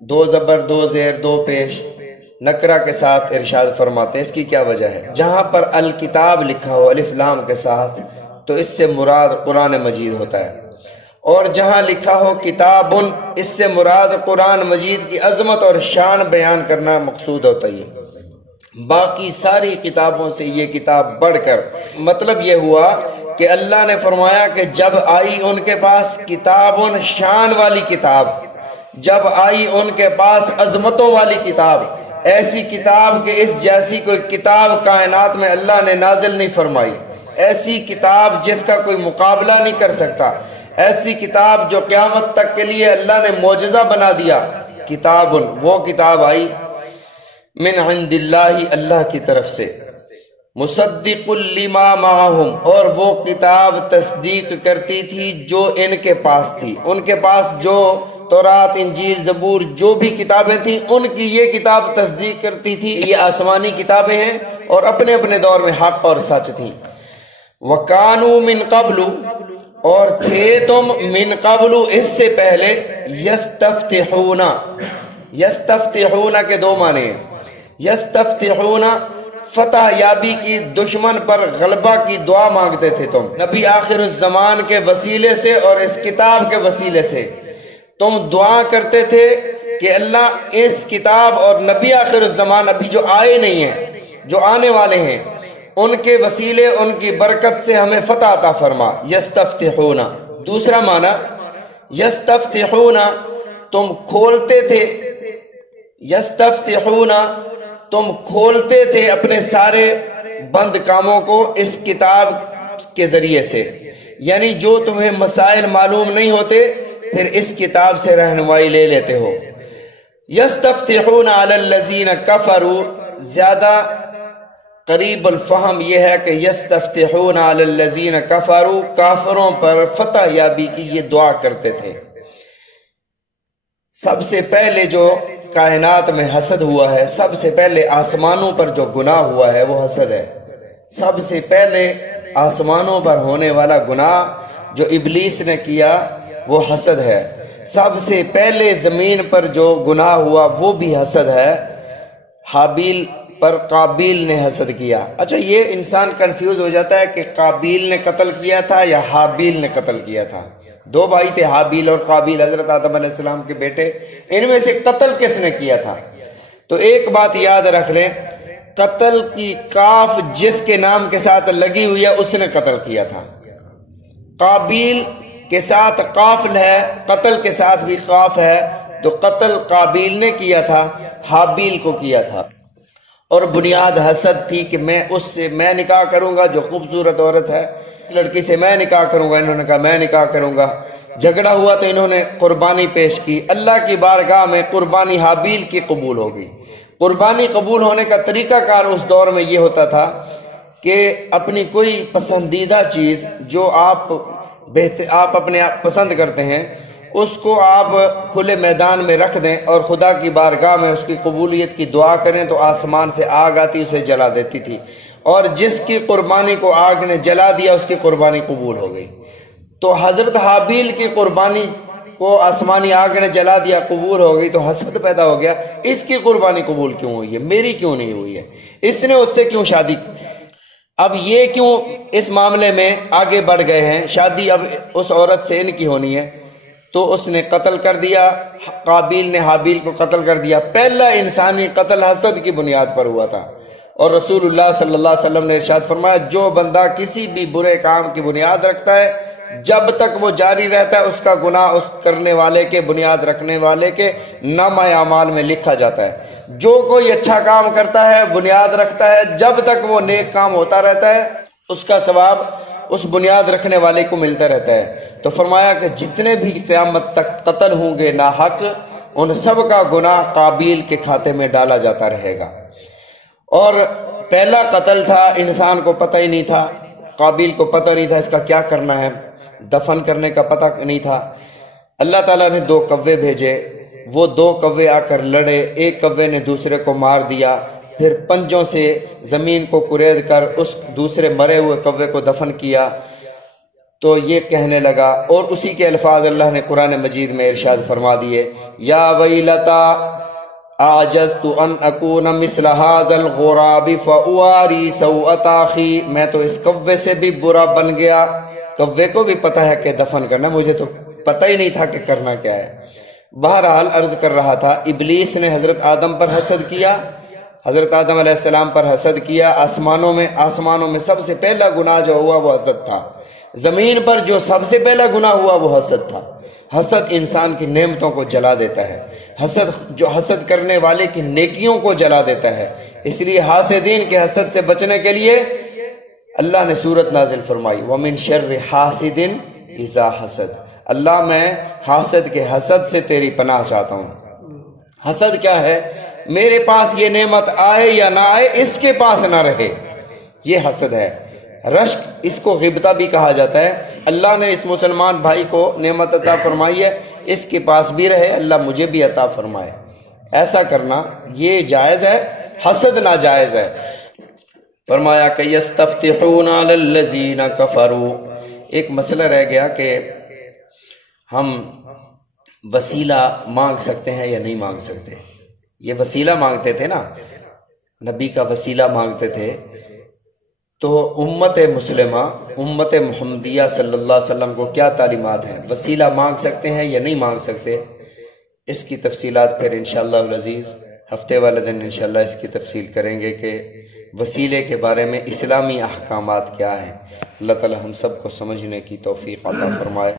دو زبر دو زیر دو پیش نکرہ کے ساتھ ارشاد فرماتے ہیں، اس کی کیا وجہ ہے؟ جہاں پر الکتاب لکھا ہو الف لام کے ساتھ تو اس سے مراد قرآن مجید ہوتا ہے، اور جہاں لکھا ہو کتابن اس سے مراد قرآن مجید کی عظمت اور شان بیان کرنا مقصود ہوتا ہے۔ باقی ساری کتابوں سے یہ کتاب بڑھ کر، مطلب یہ ہوا کہ اللہ نے فرمایا کہ جب آئی ان کے پاس کتابن شان والی کتاب، جب آئی ان کے پاس عظمتوں والی کتاب، ایسی کتاب کہ اس جیسی کوئی کتاب کائنات میں اللہ نے نازل نہیں فرمائی، ایسی کتاب جس کا کوئی مقابلہ نہیں کر سکتا، ایسی کتاب جو قیامت تک کے لیے اللہ نے معجزہ بنا دیا، کتاب وہ کتاب آئی من عند اللہ اللہ کی طرف سے، مصدق لما معہم، اور وہ کتاب تصدیق کرتی تھی جو ان کے پاس تھی، ان کے پاس جو تورات انجیل زبور جو بھی کتابیں تھیں ان کی یہ کتاب تصدیق کرتی تھی، یہ آسمانی کتابیں ہیں اور اپنے اپنے دور میں حق اور سچ تھیں۔ وَكَانُوا مِن قَبْلُ، اور تھے تم من قبل اس سے پہلے، یستفتحون، یستفتحون کے دو معنی ہیں، یستفتحون فتح یابی کی، دشمن پر غلبہ کی دعا مانگتے تھے تم نبی آخر الزمان کے وسیلے سے اور اس کتاب کے وسیلے سے، تم دعا کرتے تھے کہ اللہ اس کتاب اور نبی آخر الزمان ابھی جو آئے نہیں ہیں جو آنے والے ہیں ان کے وسیلے ان کی برکت سے ہمیں فتح عطا فرما۔ یستفتحون دوسرا معنی، یستفتحون تم کھولتے تھے، یستفتحون تم کھولتے تھے اپنے سارے بند کاموں کو اس کتاب کے ذریعے سے، یعنی جو تمہیں مسائل معلوم نہیں ہوتے پھر اس کتاب سے رہنمائی لے لیتے ہو۔ یستفتحون علی الذین کفروا، زیادہ قریب الفہم یہ ہے کہ یستفتحون علی الذین کفروا، کافروں پر فتح یابی کی یہ دعا کرتے تھے۔ سب سے پہلے جو کائنات میں حسد ہوا ہے، سب سے پہلے آسمانوں پر جو گناہ ہوا ہے وہ حسد ہے، سب سے پہلے آسمانوں پر ہونے والا گناہ جو ابلیس نے کیا وہ حسد ہے، سب سے پہلے زمین پر جو گناہ ہوا وہ بھی حسد ہے، حابیل پر قابیل نے حسد کیا۔ اچھا یہ انسان کنفیوز ہو جاتا ہے کہ قابیل نے قتل کیا تھا یا حابیل نے قتل کیا تھا، دو بھائی تھے حابیل اور قابیل، حضرت آدم علیہ السلام کے بیٹے، ان میں سے قتل کس نے کیا تھا؟ تو ایک بات یاد رکھ لیں، قتل کی کاف جس کے نام کے ساتھ لگی ہوئی ہے اس نے قتل کیا تھا، قابیل کے ساتھ قاف ہے، قتل کے ساتھ بھی قاف ہے، تو قتل قابیل نے کیا تھا، حابیل کو کیا تھا، اور بنیاد حسد تھی کہ میں اس سے میں نکاح کروں گا جو خوبصورت عورت ہے، لڑکی سے میں نکاح کروں گا، انہوں نے کہا میں نکاح کروں گا، جھگڑا ہوا تو انہوں نے قربانی پیش کی، اللہ کی بارگاہ میں قربانی حابیل کی قبول ہوگی۔ قربانی قبول ہونے کا طریقہ کار اس دور میں یہ ہوتا تھا کہ اپنی کوئی پسندیدہ چیز جو آپ اپنے آپ پسند کرتے ہیں اس کو آپ کھلے میدان میں رکھ دیں اور خدا کی بارگاہ میں اس کی قبولیت کی دعا کریں تو آسمان سے آگ آتی اسے جلا دیتی تھی، اور جس کی قربانی کو آگ نے جلا دیا اس کی قربانی قبول ہو گئی۔ تو حضرت حابیل کی قربانی کو آسمانی آگ نے جلا دیا، قبول ہو گئی، تو حسد پیدا ہو گیا، اس کی قربانی قبول کیوں ہوئی ہے، میری کیوں نہیں ہوئی ہے، اس نے اس سے کیوں شادی کی؟ اب یہ کیوں اس معاملے میں آگے بڑھ گئے ہیں، شادی اب اس عورت سے ان کی ہونی ہے، تو اس نے قتل کر دیا، قابیل نے حابیل کو قتل کر دیا۔ پہلا انسانی قتل حسد کی بنیاد پر ہوا تھا، اور رسول اللہ صلی اللہ علیہ وسلم نے ارشاد فرمایا جو بندہ کسی بھی برے کام کی بنیاد رکھتا ہے جب تک وہ جاری رہتا ہے اس کا گناہ اس کرنے والے کے، بنیاد رکھنے والے کے نامہ اعمال میں لکھا جاتا ہے۔ جو کوئی اچھا کام کرتا ہے بنیاد رکھتا ہے جب تک وہ نیک کام ہوتا رہتا ہے اس کا ثواب اس بنیاد رکھنے والے کو ملتا رہتا ہے۔ تو فرمایا کہ جتنے بھی قیامت تک قتل ہوں گے ناحق ان سب کا گناہ قابیل کے کھاتے میں ڈالا جاتا رہے گا۔ اور پہلا قتل تھا، انسان کو پتہ ہی نہیں تھا، قابیل کو پتہ نہیں تھا اس کا کیا کرنا ہے، دفن کرنے کا پتہ نہیں تھا۔ اللہ تعالیٰ نے 2 کوے بھیجے، وہ 2 کوے آ کر لڑے، ایک کوے نے دوسرے کو مار دیا، پھر پنجوں سے زمین کو کرید کر اس دوسرے مرے ہوئے کوے کو دفن کیا۔ تو یہ کہنے لگا، اور اسی کے الفاظ اللہ نے قرآن مجید میں ارشاد فرما دیے، یا ویلتا اعجزت ان اکون مثل هذا الغراب فاواری سوءۃ اخی، میں تو اس کوے سے بھی برا بن گیا۔ کوے کو بھی پتہ ہے کہ دفن کرنا، مجھے تو پتہ ہی نہیں تھا کہ کرنا کیا ہے۔ بہرحال عرض کر رہا تھا، ابلیس نے حضرت آدم پر حسد کیا، حضرت آدم علیہ السلام پر حسد کیا۔ آسمانوں میں سب سے پہلا گناہ جو ہوا وہ حسد تھا۔ زمین پر جو سب سے پہلا گناہ ہوا وہ حسد تھا۔ حسد انسان کی نعمتوں کو جلا دیتا ہے، حسد کرنے والے کی نیکیوں کو جلا دیتا ہے۔ اس لیے حاسدین کے حسد سے بچنے کے لیے اللہ نے سورت نازل فرمائی، وَمِن شَرِّ حَاسِدٍ اِذَا حَسَد، اللہ میں حاسد کے حسد سے تیری پناہ چاہتا ہوں۔ حسد کیا ہے؟ میرے پاس یہ نعمت آئے یا نہ آئے، اس کے پاس نہ رہے، یہ حسد ہے۔ رشک، اس کو غبطہ بھی کہا جاتا ہے۔ اللہ نے اس مسلمان بھائی کو نعمت عطا فرمائی ہے، اس کے پاس بھی رہے، اللہ مجھے بھی عطا فرمائے۔ ایسا کرنا یہ جائز ہے، حسد ناجائز ہے۔ فرمایا کہ یستفتحون علی الذین کفروا، ایک مسئلہ رہ گیا کہ ہم وسیلہ مانگ سکتے ہیں یا نہیں مانگ سکتے۔ یہ وسیلہ مانگتے تھے نا، نبی کا وسیلہ مانگتے تھے، تو امت مسلمہ، امت محمدیہ صلی اللہ علیہ وسلم کو کیا تعلیمات ہیں؟ وسیلہ مانگ سکتے ہیں یا نہیں مانگ سکتے؟ اس کی تفصیلات پھر انشاءاللہ العزیز ہفتے والے دن انشاءاللہ اس کی تفصیل کریں گے کہ وسیلے کے بارے میں اسلامی احکامات کیا ہیں۔ اللہ تعالی ہم سب کو سمجھنے کی توفیق عطا فرمائے۔